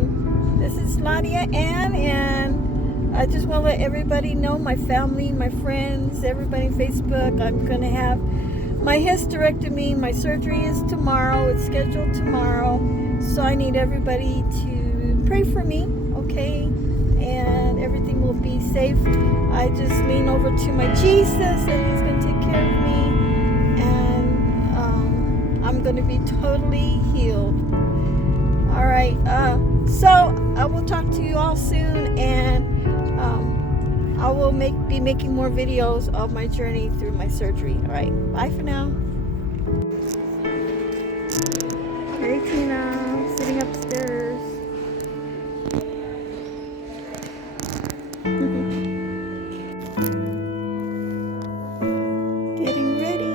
And this is Laudiaann, and I just want to let everybody know, my family, my friends, everybody on Facebook, I'm going to have my hysterectomy. My surgery is tomorrow. It's scheduled tomorrow. So I need everybody to pray for me, okay? And everything will be safe. I just lean over to my Jesus, and He's going to take care of me. And I'm going to be totally healed. All right. So I will talk to you all soon, and I will be making more videos of my journey through my surgery. All right. Bye for now. Hey, Tina. Sitting upstairs. Getting ready.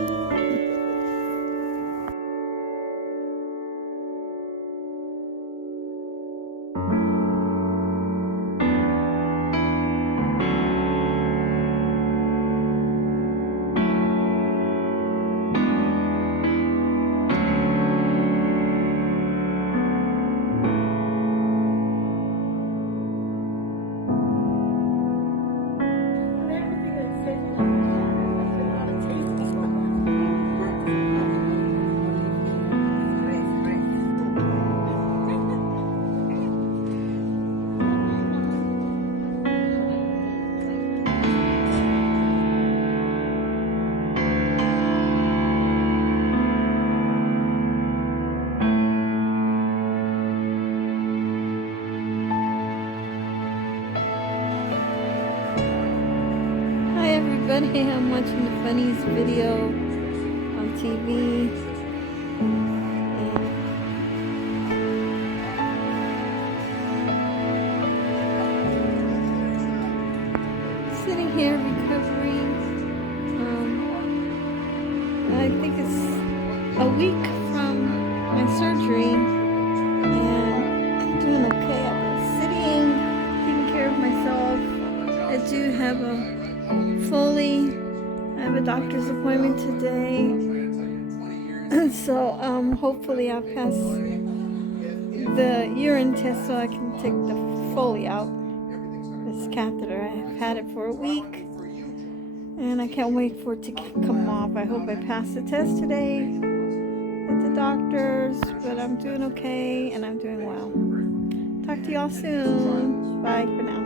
Everybody, I'm watching the funniest video on TV. Sitting here recovering. I think it's a week from my surgery, and I'm doing okay. I've been sitting, taking care of myself. I do have I have a doctor's appointment today, so hopefully I'll pass the urine test so I can take the Foley out. This catheter, I've had it for a week, and I can't wait for it to come off. I hope I pass the test today at the doctor's, but I'm doing okay and I'm doing well. Talk to y'all soon. Bye for now.